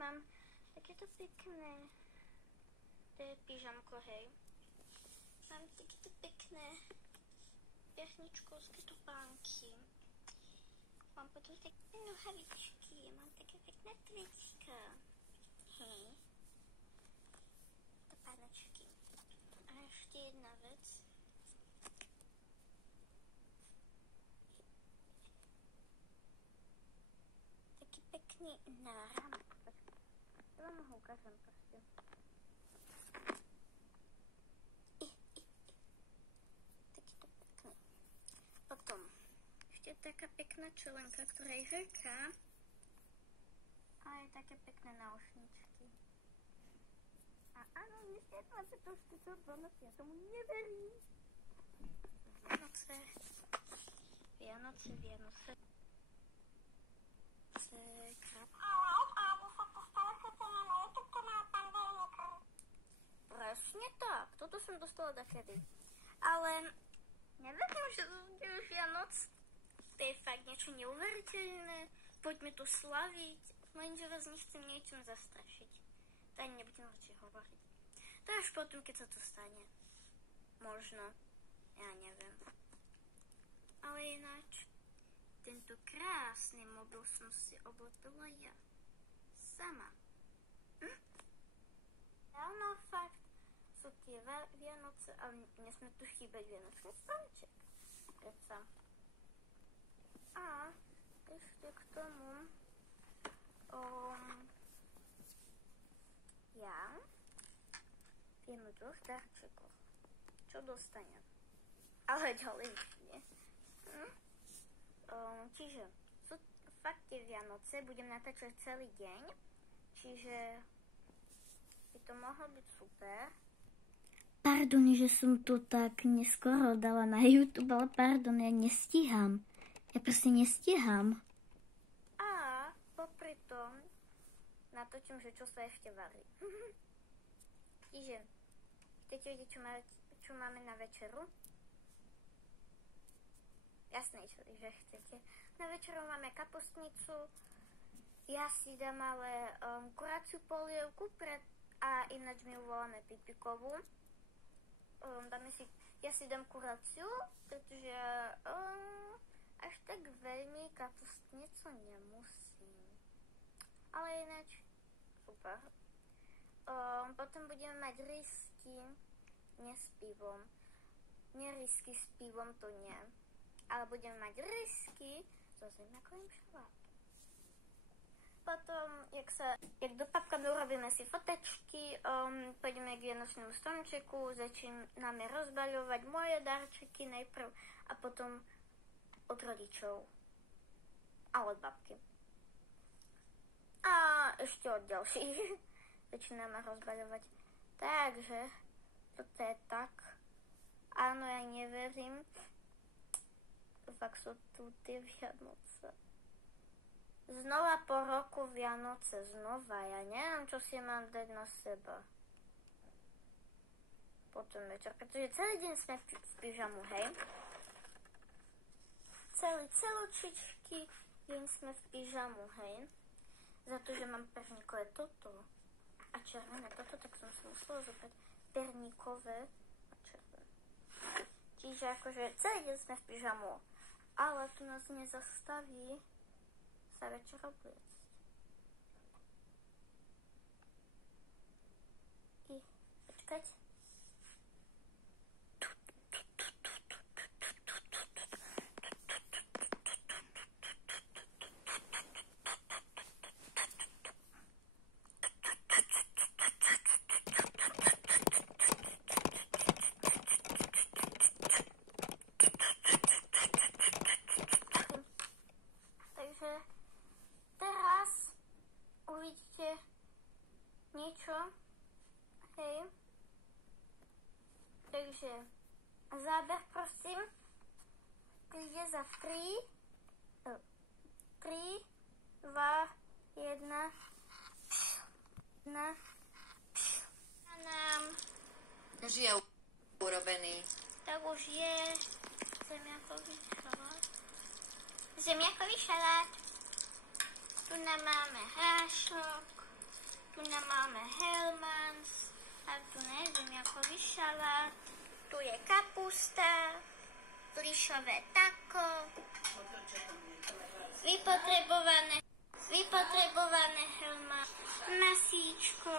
mám takéto pekné pyžamko, hej. Mám takéto pekné perničkovské topánky. Mám potom také nohavičky, mám také pekné trička. Hej. Topánačky. A ešte jedna vec. Taký pekný náramok. Ja vám ho ukážem proste. Takýto pekný. Potom ešte taká pekná čelenka, ktorá je veľká. A je také pekné náušničky. A áno, dneska je 24. ja tomu neverím. Vianoce. Krab. Presne tak, toto som dostala dakedy. Ale neverím, že to bude už Vianoc. To je fakt niečo neuveriteľné. Poďme to slaviť. Lenže vás nechcem niečom zastrašiť. To ani nebudem radšej hovoriť. To až potom, keď sa to stane. Možno. Ja neviem. Ale ináč, tento krásny mobil som si oblepila ja. Sama. Áno, fakt. Sú tie Vianoce, ale nesme tu chýbať Vianočný stromček. Predsa. A ešte k tomu ja viem o 2 darčekoch. Čo dostanem? Ale ďalej nie. Čiže sú fakt tie Vianoce, budem natáčať celý deň, čiže by to mohlo byť super. Pardon, že som to tak neskoro dala na YouTube, ale pardon, ja nestíham. Ja proste nestíham. A popri tom natočím, že čo sa ešte varí. Čiže, chcete vedieť, čo máme na večeru? Jasné, že chcete. Na večeru máme kapustnicu, ja si dám ale kuraciu polievku a ináč my ju voláme pipikovú. Ja si dám kuraciu, pretože až tak veľmi kapustnicu nemusím. Ale ináč super. Potom budeme mať rysky, nie s pivom. Nie rysky s pivom, to nie. Ale budeme mať rysky so zemiakovým šalátom. Potom, jak dopapkame, urobíme si fotečky, pôjdeme k vianočnému stromčeku, začíname rozbaľovať moje darčeky najprv a potom od rodičov a od babky. A ešte od ďalších začíname rozbaľovať. Takže, toto je tak. Áno, ja neverím. Fakt sú tu tie Vianoce. Znova po roku Vianoce, znova. Ja neviem, čo si mám dať na seba. Potom večer, pretože celý deň sme v pyžamu, hej. Celočičky deň sme v pyžamu, hej. Za to, že mám perníkové toto a červené toto, tak som si musela zobrať perníkové a červené. Čiže akože celý deň sme v pyžamu, ale tu nás nezastaví sa večer obliecť. Počkať. Teraz uvidíte niečo, hej. Takže záber, prosím. Ide za 3, 2, 1. A nám už je urobený. Tak už je zemiakový šalát. Tu nám máme hrášok, šalát, tu je kapusta, plyšové tako, vypotrebované hrma, masíčko,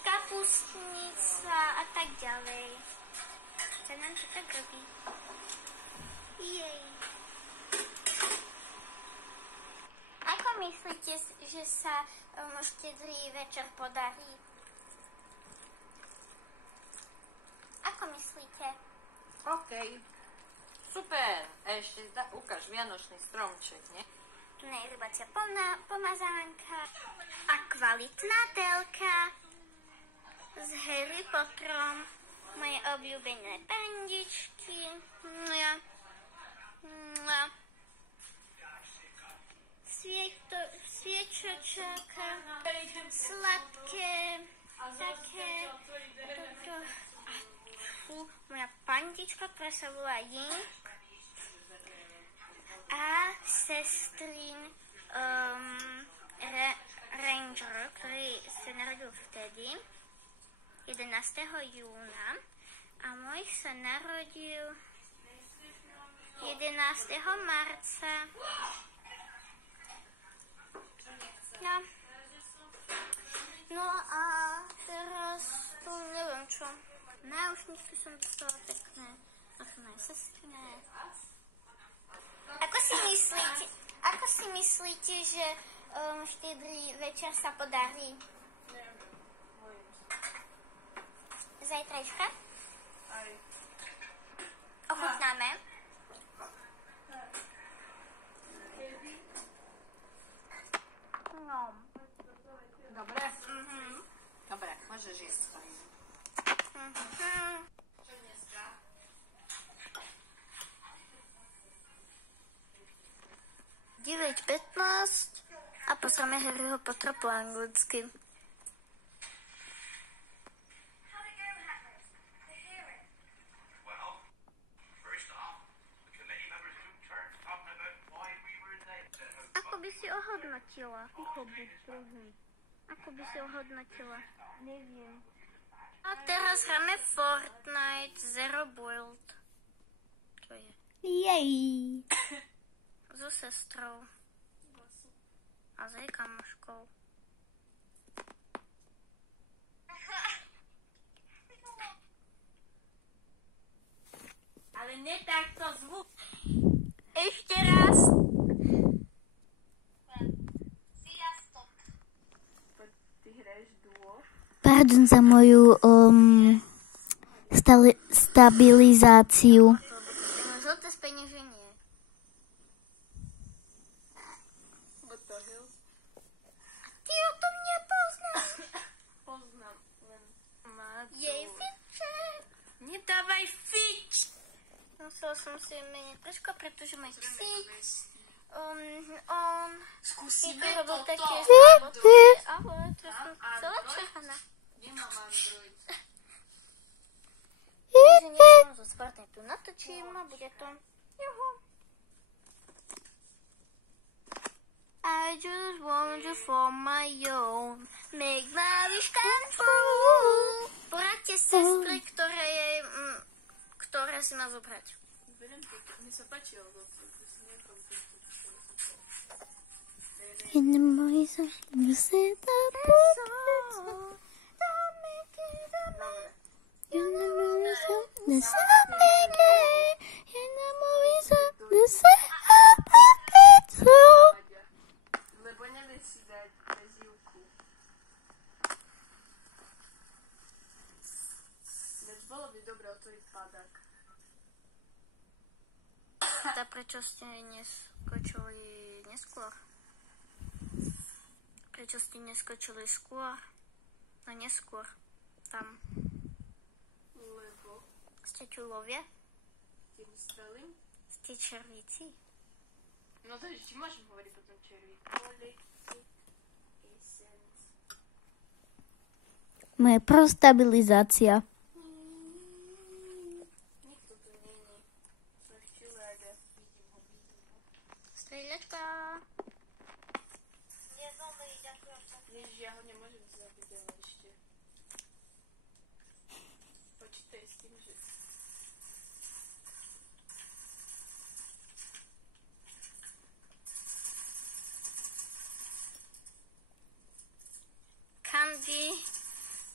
kapustnica a tak ďalej. Sa nám to tak robí. Jej. Ako myslíte, že sa štedrý večer podarí? Ako myslíte? OK. Super. A ešte ukáž vianočný stromček, nie? Tu je rybacia pomazánka a kvalitná telka s Harry Potterom. Moje obľúbené pandičky. Sviečočka, sladké, také, toto. Moja pandička, ktorá sa volá Ying. A sestrin Ranger, ktorý sa narodil vtedy, 11. júna. A môj sa narodil 11. marca. No a teraz tu neviem čo. Náušničky som dostala pekné. A sú moje sestrine. Ako si myslíte, že štedrý večer sa podarí? Zajtrajška? Aj. Ochutnáme? No. Dobre? Dobre, môžeš jesť. Čo dneska? 9:15 a pozrieme Harryho Pottera po anglicky. Ako by si ohodnotila? Ako by si ohodnotila? Neviem. A teraz hráme Fortnite Zero Build. Čo je? Jej. So sestrou. A s jej kamoškou. Ale nie takto zvuk. Ešte raz. Ty hraješ duo? Pardon za moju stabilizáciu. Žlté speňaženie. Ty o tom nepoznáš. Poznám, len má to. Jej fiče. Nedávaj fič! Musela som si meniť trošku, pretože môj fič, on Skúsime keď robil toto. také zloboty, ale to som celá čahaná. Nemám Android. Takže nechám zo Fortnite natočím a bude to juhu. I just want you for my own, make my wish come true. Poradte sestry, ktoré si má zobrať. Beriem to, mi sa páči ovoce, to si nekom In the morning, you said that lebo nevieš si dať prezývku. Veď bolo by dobre otvoriť padák. A prečo ste neskočili neskôr? Prečo ste neskočili skôr? No neskôr. Tam. Lebo Ste čulovia? ti vystrelím. Ste červíci? No takže ti môžem hovoriť potom červí. Politiky, essence. moja prostabilizácia. Nikto tu není. Som v čuláde. Vidím ho. Strieľačka. Ježiš, ja ho nemôžem zabiť, ale ešte. tým, že...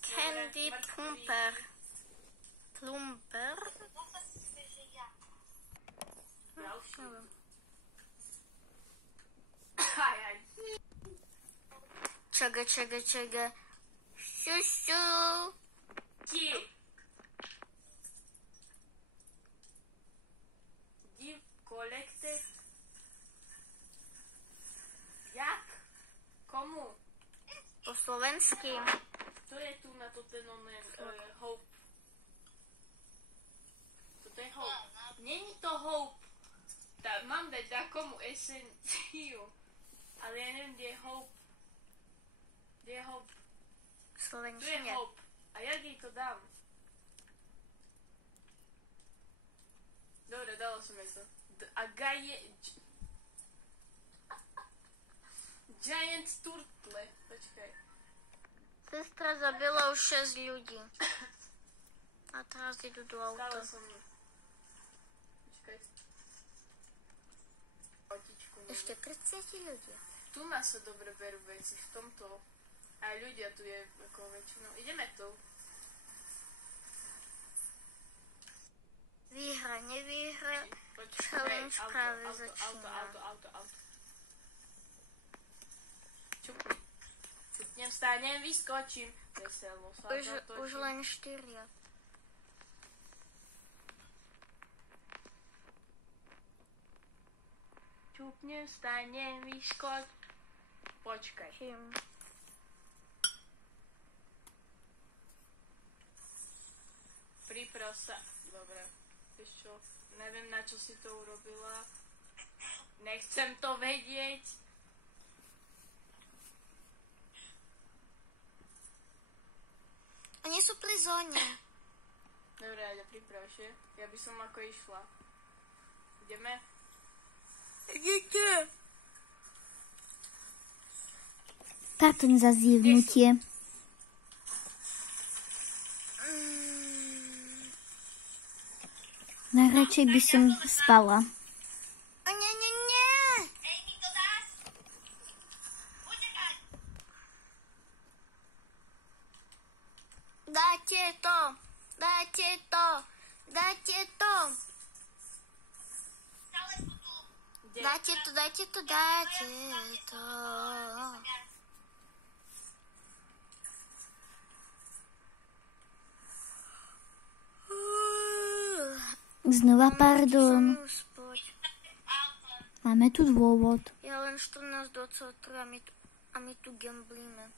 Candy Plumper. Plumper? Ďalší. Aj. Čaga. Šušu. Ti. Give collected. Jak? Komu? Po slovensky. To je tu na to ten onen Hope. Toto je Hope. Není to Hope. Mám dať takomu esenciu. Ale ja neviem, kde je Hope. Kde je Hope? Tu je Slovenčine. Hope. A jak jej to dám? Dobre, dala som jej to. Giant turtle. Počkaj. Sestra zabila už 6 ľudí. A teraz idú do auta. Dala som... Počkaj. Otičku neviem. Ešte 30 ľudí. Tu nás sa dobre berú veci, v tomto. Aj ľudia tu je ako väčšinou. Ideme tu. Výhra, nevýhra. Počkaj, Challenge práve začína. auto. Čupni. Čupnem, stánem, vyskočím. Veselo sa zatočím. Už len 4. Čupnem, stánem, vyskoč. Počkaj. Priprav sa. Dobre. Vieš čo? Neviem, na čo si to urobila. Nechcem to vedieť. Oni sú pri zóne. Dobre, ja priprav, že? Ja by som ako išla. Ideme? Kde? Karton za zjevnutie. Najradšej by som spala. Nie. Ej, mi to dáš? Utekaj! Dáte to. Stále sú tu. Kde? Dáte to. Znova pardon. Máme tu dôvod. Ja len 14:23 a my tu gamblíme.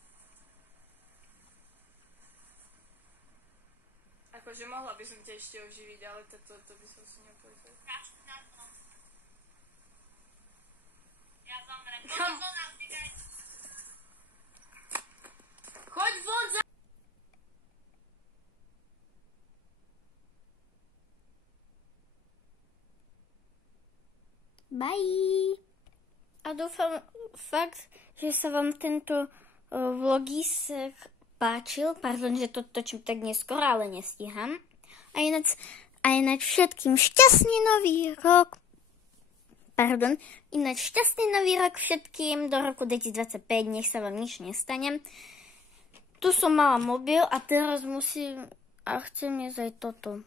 Akože mohla by som ťa ešte oživiť, ale to by som si nepovedal. Práčku na to. Ja zomrem. Poď von a vtykaj. Choď von za... Bye! A dúfam fakt, že sa vám tento vlogisek páčil. Pardon, že to točím tak neskoro, ale nestíham. A ináč všetkým šťastný nový rok. Ináč šťastný nový rok všetkým do roku 2025. Nech sa vám nič nestane. Tu som mala mobil a teraz musím a chcem jesť aj toto.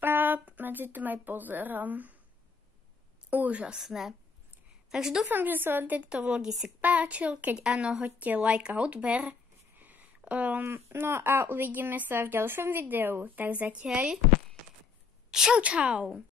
A medzi tým aj pozerám. Úžasné. Takže dúfam, že sa vám tento vlogisik páčil. Keď áno, hoďte like a odber. No a uvidíme sa v ďalšom videu. Tak zatiaľ. Čau.